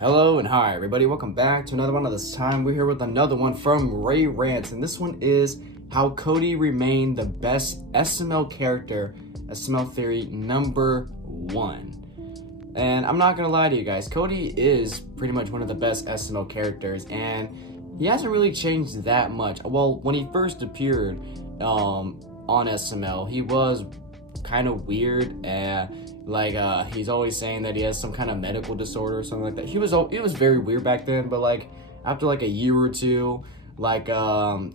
Hello and hi everybody, welcome back to another one. Of this time we're here with another one from Rants, and this one is how Cody remained the best SML character, SML theory number 1. And I'm not gonna lie to you guys, Cody is pretty much one of the best SML characters, and he hasn't really changed that much. Well, when he first appeared on SML, he was kind of weird, and he's always saying that he has some kind of medical disorder or something like that. He was very weird back then, but like after like a year or two,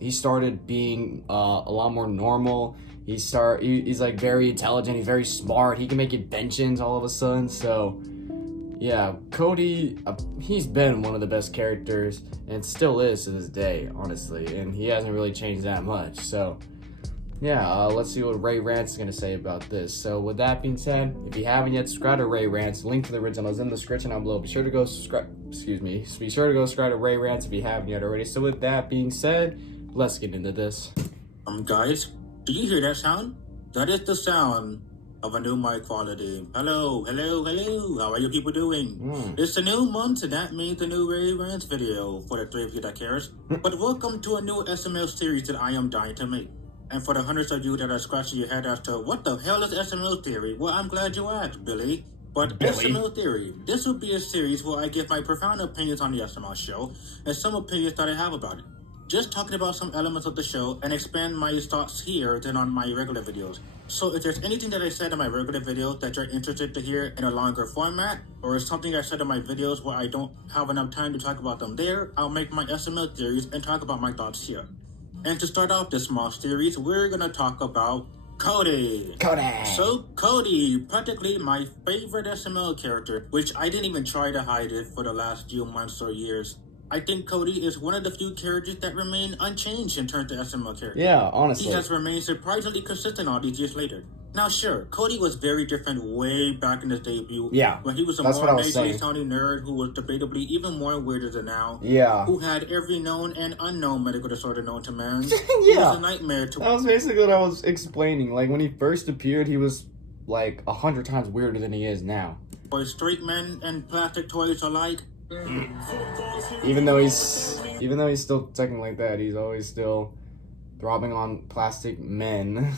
he started being a lot more normal. He's like very intelligent, he's very smart, he can make inventions all of a sudden. So yeah, Cody, he's been one of the best characters and still is to this day, honestly, and he hasn't really changed that much. So yeah, let's see what Rants is going to say about this. So with that being said, if you haven't yet subscribed to Rants, link to the original is in the description down below. Be sure to go subscribe to Rants if you haven't yet already. So with that being said, let's get into this. Guys, do you hear that sound? That is the sound of a new mic quality. Hello, how are you people doing? It's a new month, and that means a new Rants video for the 3 of you that cares. But welcome to a new SML series that I am dying to make. And for the hundreds of you that are scratching your head as to what the hell is SML theory, well, I'm glad you asked, Billy. But SML theory, this will be a series where I give my profound opinions on the SML show and some opinions that I have about it. Just talking about some elements of the show and expand my thoughts here than on my regular videos. So if there's anything that I said in my regular videos that you're interested to hear in a longer format, or is something I said in my videos where I don't have enough time to talk about them there, I'll make my SML theories and talk about my thoughts here. And to start off this small series, we're gonna talk about Cody. So Cody, practically my favorite SML character, which I didn't even try to hide it for the last few months or years. I think Cody is one of the few characters that remain unchanged in terms of SML character. Yeah, honestly. He has remained surprisingly consistent all these years later. Now sure, Cody was very different way back in his debut. Yeah, when he was a more majorly sounding nerd who was debatably even more weirder than now. Yeah. Who had every known and unknown medical disorder known to man. Yeah. He was a nightmare to... That was basically what I was explaining. Like when he first appeared, he was like 100 times weirder than he is now. For straight men and plastic toys alike. Even though he's still technically like that, he's always still throbbing on plastic men.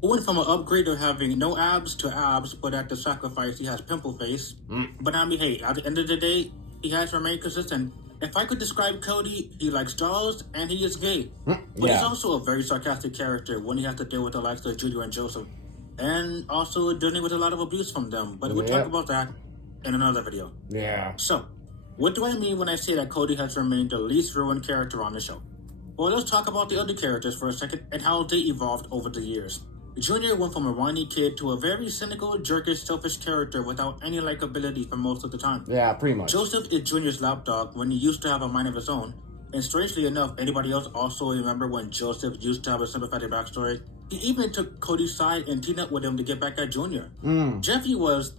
Went from an upgrade of having no abs to abs, but at the sacrifice he has pimple face. But I mean, hey, at the end of the day, he has remained consistent. If I could describe Cody, he likes dolls and he is gay. But he's also a very sarcastic character when he has to deal with the likes of Junior and Joseph. And also dealing with a lot of abuse from them. But we'll talk about that in another video. Yeah. So, what do I mean when I say that Cody has remained the least ruined character on the show? Well, let's talk about the other characters for a second and how they evolved over the years. Junior went from a whiny kid to a very cynical, jerkish, selfish character without any likability for most of the time. Yeah, pretty much. Joseph is Junior's lapdog when he used to have a mind of his own. And strangely enough, anybody else also remember when Joseph used to have a sympathetic backstory? He even took Cody's side and teamed up with him to get back at Junior. Jeffy was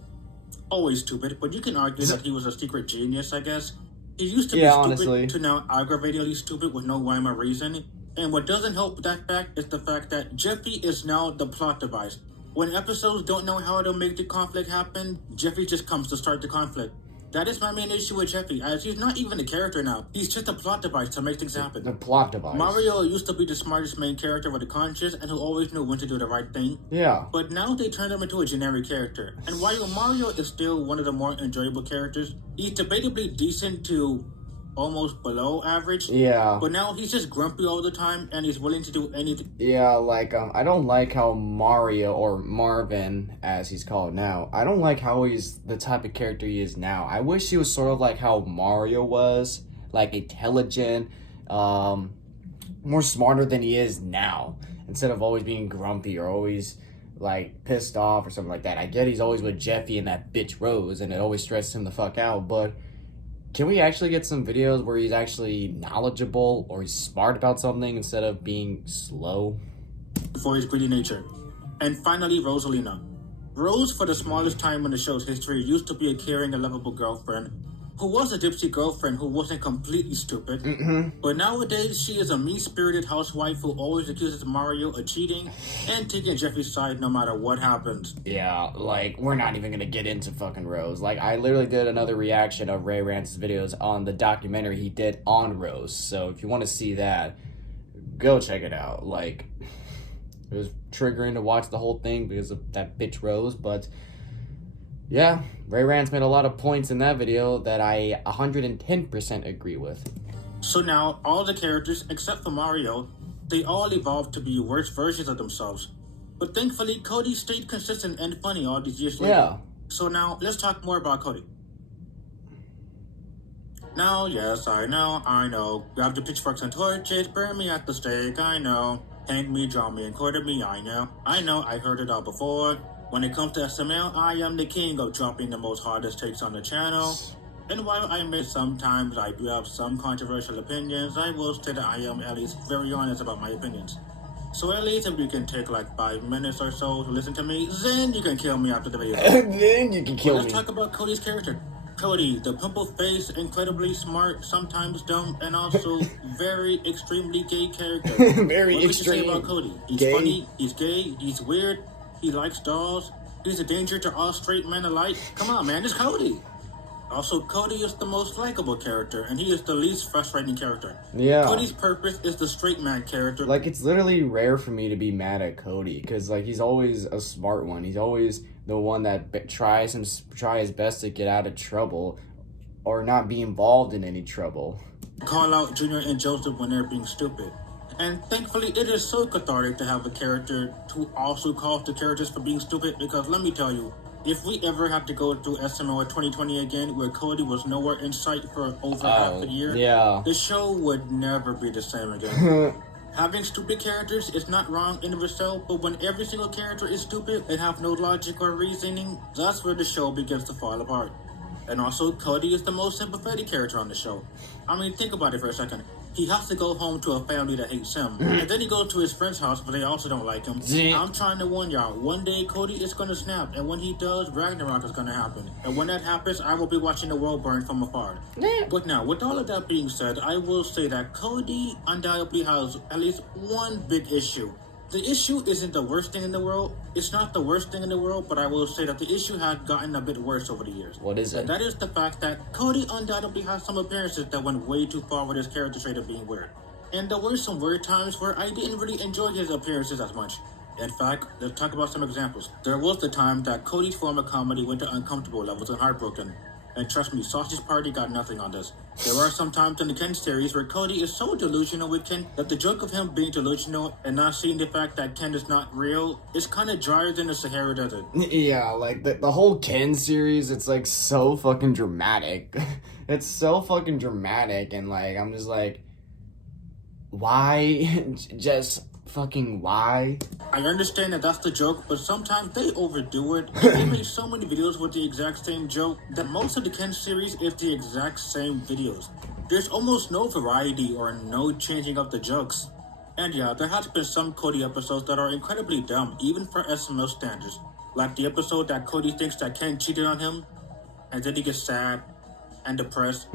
always stupid, but you can argue that he was a secret genius, I guess. He used to be stupid honestly. To now aggravatingly stupid with no rhyme or reason. And what doesn't help that fact is the fact that Jeffy is now the plot device. When episodes don't know how to make the conflict happen, Jeffy just comes to start the conflict. That is my main issue with Jeffy, as he's not even a character now. He's just a plot device to make things happen. The plot device. Mario used to be the smartest main character with a conscience and who always knew when to do the right thing. Yeah. But now they turned him into a generic character. And while Mario is still one of the more enjoyable characters, he's debatably decent to almost below average. Yeah. But now he's just grumpy all the time and he's willing to do anything. Yeah, I don't like how Mario, or Marvin as he's called now, I don't like how he's the type of character he is now. I wish he was sort of like how Mario was, like intelligent, more smarter than he is now, instead of always being grumpy or always like pissed off or something like that. I get he's always with Jeffy and that bitch Rose and it always stresses him the fuck out, but can we actually get some videos where he's actually knowledgeable or he's smart about something instead of being slow? For his greedy nature. And finally, Rosalina. Rose, for the smallest time in the show's history, used to be a caring and lovable girlfriend who was a Dipsy girlfriend who wasn't completely stupid. But nowadays, she is a mean-spirited housewife who always accuses Mario of cheating and taking Jeffy's side no matter what happens. Yeah, like, we're not even gonna get into fucking Rose. Like, I literally did another reaction of Ray Rants' videos on the documentary he did on Rose. So if you want to see that, go check it out. Like, it was triggering to watch the whole thing because of that bitch Rose, but yeah, Ray Rants made a lot of points in that video that I 110% agree with. So now, all the characters, except for Mario, they all evolved to be worse versions of themselves. But thankfully, Cody stayed consistent and funny all these years later. Yeah. So now, let's talk more about Cody. Now, yes, I know. Grab the pitchforks and torches, burn me at the stake, I know. Hang me, draw me, and quarter me, I know, I've heard it all before. When it comes to SML, I am the king of dropping the most hardest takes on the channel. And while I admit sometimes I do have some controversial opinions, I will say that I am at least very honest about my opinions. So at least if you can take like 5 minutes or so to listen to me, then you can kill me after the video. Then you can kill me. Let's talk about Cody's character. Cody, the pimple face, incredibly smart, sometimes dumb, and also very extremely gay character. Very what extreme. What could you say about Cody? He's gay. Funny, he's gay, he's weird, he likes dolls, he's a danger to all straight men alike. Come on, man, it's Cody. Also, Cody is the most likable character, and he is the least frustrating character. Yeah. Cody's purpose is the straight man character. Like, it's literally rare for me to be mad at Cody, because, like, he's always a smart one. He's always the one that tries his best to get out of trouble or not be involved in any trouble. Call out Junior and Joseph when they're being stupid. And thankfully, it is so cathartic to have a character who also calls the characters for being stupid, because let me tell you, if we ever have to go through SML 2020 again, where Cody was nowhere in sight for over half a year, the show would never be the same again. Having stupid characters is not wrong in of itself, but when every single character is stupid and have no logic or reasoning, that's where the show begins to fall apart. And also, Cody is the most sympathetic character on the show. I mean, think about it for a second. He has to go home to a family that hates him. And then he goes to his friend's house, but they also don't like him. I'm trying to warn y'all, one day Cody is going to snap. And when he does, Ragnarok is going to happen. And when that happens, I will be watching the world burn from afar. But now, with all of that being said, I will say that Cody undoubtedly has at least one big issue. The issue isn't the worst thing in the world. It's not the worst thing in the world, but I will say that the issue has gotten a bit worse over the years. What is it? And that is the fact that Cody undoubtedly has some appearances that went way too far with his character trait of being weird. And there were some weird times where I didn't really enjoy his appearances as much. In fact, let's talk about some examples. There was the time that Cody's form of comedy went to uncomfortable levels and heartbroken. And trust me, Sausage Party got nothing on this. There are some times in the Ken series where Cody is so delusional with Ken that the joke of him being delusional and not seeing the fact that Ken is not real is kind of drier than the Sahara Desert. Yeah, like the whole Ken series, it's like so fucking dramatic. It's so fucking dramatic, and like, I'm just like, why? Just fucking why? I understand that that's the joke, but sometimes they overdo it. They make so many videos with the exact same joke that most of the Ken series is the exact same videos. There's almost no variety or no changing of the jokes. And yeah, there has been some Cody episodes that are incredibly dumb, even for SML standards. Like the episode that Cody thinks that Ken cheated on him, and then he gets sad and depressed.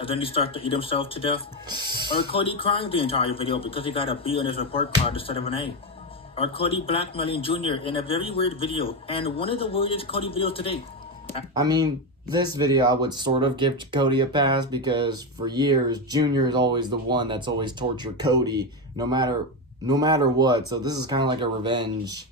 And then he starts to eat himself to death. Or Cody crying the entire video because he got a B on his report card instead of an A. Or Cody blackmailing Junior in a very weird video, and one of the weirdest Cody videos today. I mean, this video I would sort of give Cody a pass because for years, Junior is always the one that's always tortured Cody no matter what. So this is kind of like a revenge.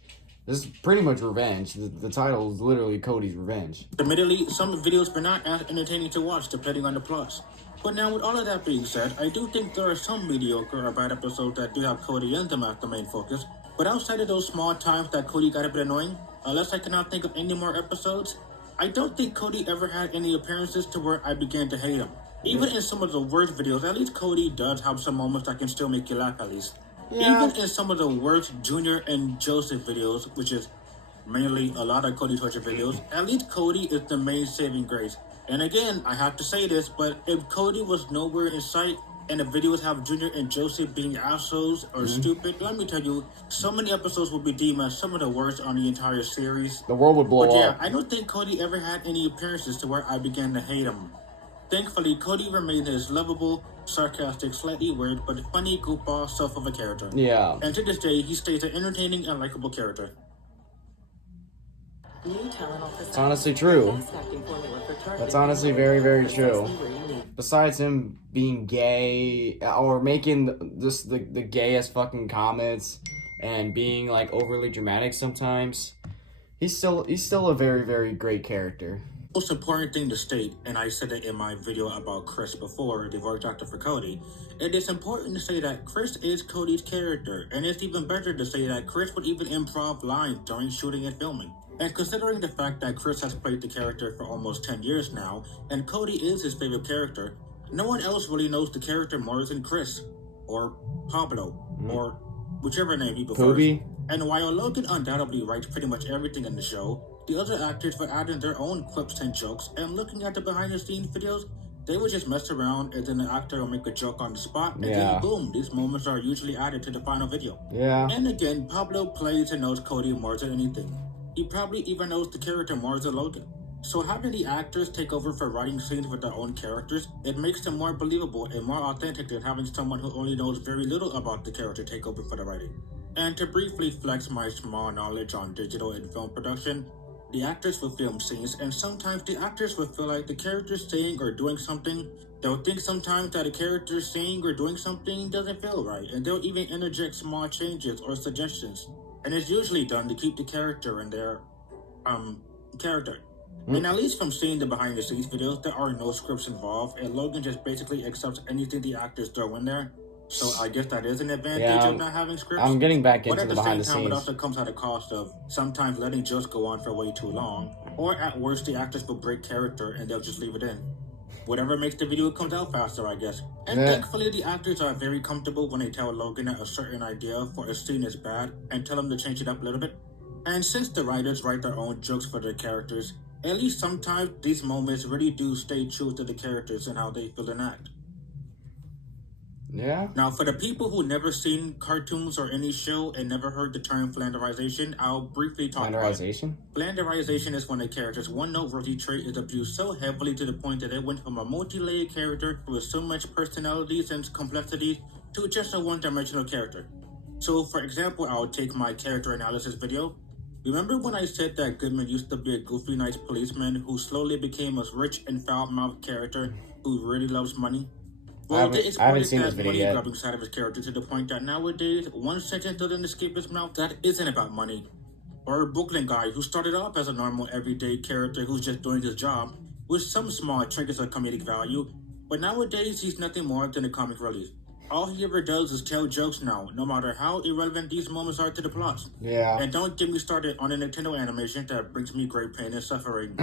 This is pretty much revenge. The title is literally Cody's Revenge. Admittedly, some videos were not as entertaining to watch depending on the plots. But now with all of that being said, I do think there are some mediocre or bad episodes that do have Cody and them as the main focus. But outside of those small times that Cody got a bit annoying, unless I cannot think of any more episodes, I don't think Cody ever had any appearances to where I began to hate him. Even in some of the worst videos, at least Cody does have some moments that can still make you laugh at least. Yeah. Even in some of the worst Junior and Joseph videos, which is mainly a lot of Cody torture videos, at least Cody is the main saving grace. And again, I have to say this, but if Cody was nowhere in sight and the videos have Junior and Joseph being assholes or stupid, let me tell you, so many episodes would be deemed as some of the worst on the entire series. The world would blow But yeah, up. I don't think Cody ever had any appearances to where I began to hate him. Thankfully, Cody remained his lovable, sarcastic, slightly weird, but funny goofball self of a character. Yeah. And to this day, he stays an entertaining and likable character. It's honestly true. That's honestly very, very true. Besides him being gay or making this the gayest fucking comments and being like overly dramatic sometimes, he's still a very, very great character. Most important thing to state, and I said it in my video about Chris before, the voice actor for Cody, it is important to say that Chris is Cody's character, and it's even better to say that Chris would even improv lines during shooting and filming. And considering the fact that Chris has played the character for almost 10 years now, and Cody is his favorite character, no one else really knows the character more than Chris, or Pablo, or whichever name he prefers. Cody. And while Logan undoubtedly writes pretty much everything in the show, the other actors were adding their own quips and jokes, and looking at the behind-the-scenes videos, they would just mess around, and then the actor will make a joke on the spot, and then boom, these moments are usually added to the final video. Yeah. And again, Pablo plays and knows Cody more than anything. He probably even knows the character more than Logan. So having the actors take over for writing scenes with their own characters, it makes them more believable and more authentic than having someone who only knows very little about the character take over for the writing. And to briefly flex my small knowledge on digital and film production, the actors will film scenes, and sometimes the actors will feel like the character's saying or doing something. They'll think sometimes that a character saying or doing something doesn't feel right, and they'll even interject small changes or suggestions. And it's usually done to keep the character in their, character. And at least from seeing the behind the scenes videos, there are no scripts involved, and Logan just basically accepts anything the actors throw in there. So I guess that is an advantage of not having scripts. I'm getting back into but at the the behind same the time, scenes. it also comes at a cost of sometimes letting jokes go on for way too long, or at worst, the actors will break character and they'll just leave it in. Whatever makes the video comes out faster, I guess. And thankfully, the actors are very comfortable when they tell Logan that a certain idea for a scene is bad and tell him to change it up a little bit. And since the writers write their own jokes for their characters, at least sometimes these moments really do stay true to the characters and how they feel and act. Yeah. Now, for the people who never seen cartoons or any show and never heard the term Flanderization, I'll briefly talk about it. Flanderization? Flanderization is when a character's one noteworthy trait is abused so heavily to the point that it went from a multi-layered character with so much personalities and complexity to just a one-dimensional character. So, for example, I'll take my character analysis video. Remember when I said that Goodman used to be a goofy, nice policeman who slowly became a rich and foul-mouthed character who really loves money? Well, they exploited that money-grubbing side of his character to the point that nowadays, one sentence doesn't escape his mouth that isn't about money. Or a Brooklyn guy who started off as a normal, everyday character who's just doing his job, with some small trinkets of comedic value, but nowadays he's nothing more than a comic relief. All he ever does is tell jokes now, no matter how irrelevant these moments are to the plot. Yeah. And don't get me started on a Nintendo animation that brings me great pain and suffering.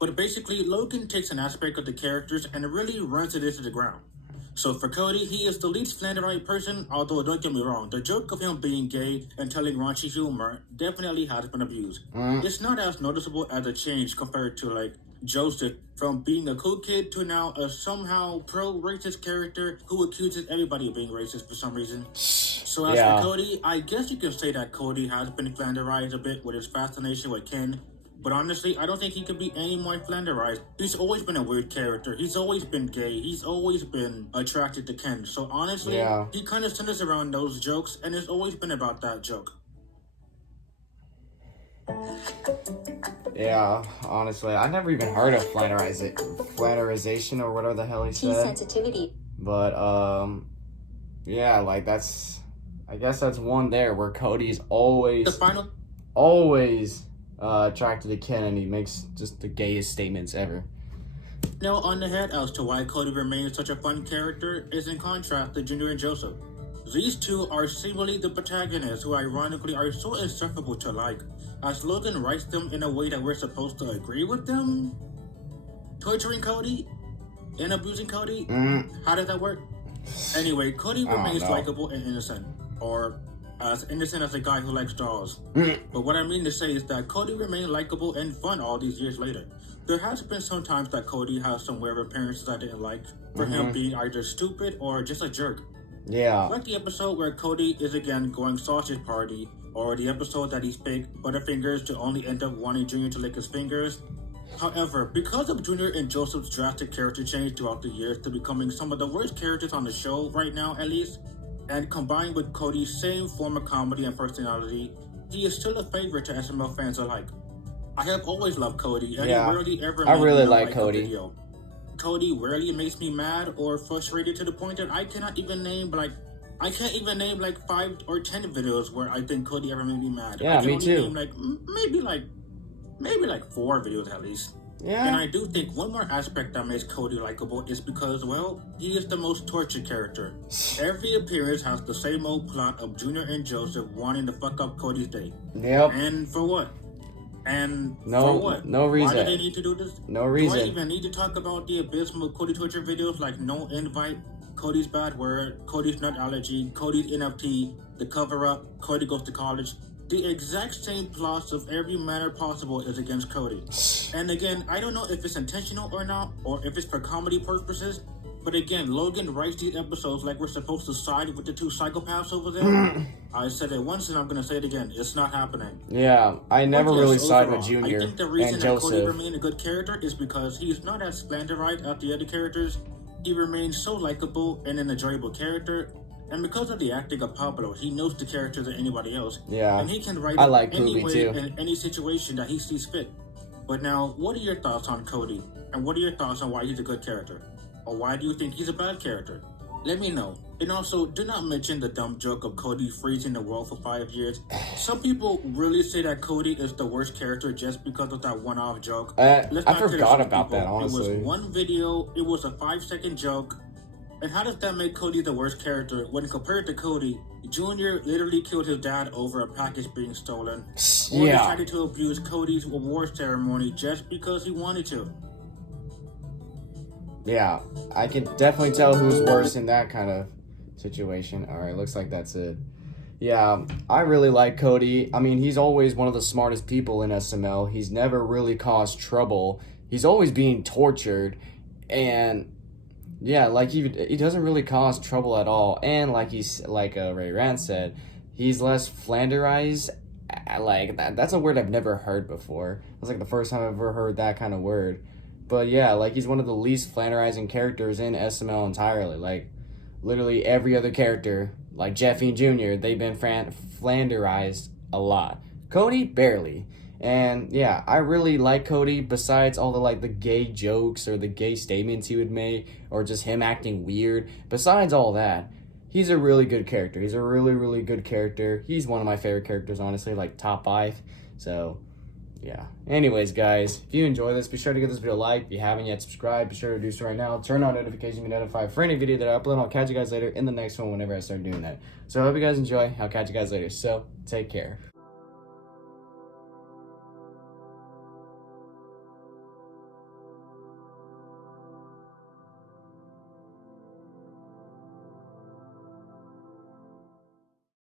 But basically, Logan takes an aspect of the characters and really runs it into the ground. So for Cody, he is the least Flanderized person, although don't get me wrong, the joke of him being gay and telling raunchy humor definitely has been abused. It's not as noticeable as a change compared to like Joseph from being a cool kid to now a somehow pro-racist character who accuses everybody of being racist for some reason. So as for Cody, I guess you can say that Cody has been Flanderized a bit with his fascination with Ken. But honestly, I don't think he could be any more Flanderized. He's always been a weird character. He's always been gay. He's always been attracted to Ken. So honestly, he kind of centers around those jokes, and it's always been about that joke. Yeah, honestly, I never even heard of Flanderization or whatever the hell he said. Sensitivity. But yeah, like that's, I guess that's one there where Cody's always attracted to Ken, and he makes just the gayest statements ever. Now, on the head as to why Cody remains such a fun character is in contrast to Junior and Joseph. These two are seemingly the protagonists who ironically are so insufferable to like, as Logan writes them in a way that we're supposed to agree with them? Torturing Cody? And abusing Cody? How does that work? Anyway, Cody remains likable and innocent, or as innocent as a guy who likes dolls. But what I mean to say is that Cody remained likable and fun all these years later. There has been some times that Cody has some weird appearances I didn't like, for him being either stupid or just a jerk. Yeah. Like the episode where Cody is again going sausage party, or the episode that he's fake Butterfingers to only end up wanting Junior to lick his fingers. However, because of Junior and Joseph's drastic character change throughout the years to becoming some of the worst characters on the show right now at least, and combined with Cody's same form of comedy and personality, he is still a favorite to SML fans alike. I have always loved Cody, and he rarely ever made really me like a Cody. video. Cody rarely makes me mad or frustrated to the point that I can't even name like 5 or 10 videos where I think Cody ever made me mad. Yeah, I can me only too. Name maybe 4 videos at least. Yeah. And I do think one more aspect that makes Cody likable is because, well, he is the most tortured character. Every appearance has the same old plot of Junior and Joseph wanting to fuck up Cody's day. Yep. And for what? And no, for what? No reason. Why do they need to do this? No reason. Do I even need to talk about the abysmal Cody torture videos like No Invite, Cody's Bad Word, Cody's Nut Allergy, Cody's NFT, The Cover Up, Cody Goes to College? The exact same plots of every manner possible is against Cody. And again, I don't know if it's intentional or not, or if it's for comedy purposes, but again, Logan writes these episodes like we're supposed to side with the 2 psychopaths over there. I said it once and I'm going to say it again. It's not happening. Yeah, I never really side with overall, Junior I think the reason and that Joseph. Cody remained a good character is because he's not as Flanderized as the other characters. He remains so likable and an enjoyable character. And because of the acting of Pablo, he knows the character than anybody else. Yeah, and he can write I it like any Poopy way too. in any situation that he sees fit. But now, what are your thoughts on Cody? And what are your thoughts on why he's a good character? Or why do you think he's a bad character? Let me know. And also, do not mention the dumb joke of Cody freezing the world for 5 years. Some people really say that Cody is the worst character just because of that one-off joke. I forgot about that, honestly. It was one video, it was a 5-second joke. And how does that make Cody the worst character when compared to Cody, Junior literally killed his dad over a package being stolen? Or decided to abuse Cody's award ceremony just because he wanted to? Yeah, I can definitely tell who's worse in that kind of situation. Alright, looks like that's it. Yeah, I really like Cody. I mean, he's always one of the smartest people in SML. He's never really caused trouble. He's always being tortured. And yeah, like he doesn't really cause trouble at all. And like Ray Rants said, he's less Flanderized. Like that's a word I've never heard before. It was like the first time I've ever heard that kind of word. But yeah, like he's one of the least Flanderizing characters in SML entirely. Like literally every other character, like Jeffy and Junior, they've been Flanderized a lot. Cody, barely. And yeah, I really like Cody besides all the gay jokes or the gay statements he would make or just him acting weird. Besides all that, he's a really good character. He's a really, really good character. He's one of my favorite characters, honestly, like top 5. So yeah. Anyways, guys, if you enjoy this, be sure to give this video a like. If you haven't yet, subscribe. Be sure to do so right now. Turn on notifications to be notified for any video that I upload. I'll catch you guys later in the next one whenever I start doing that. So I hope you guys enjoy. I'll catch you guys later. So take care.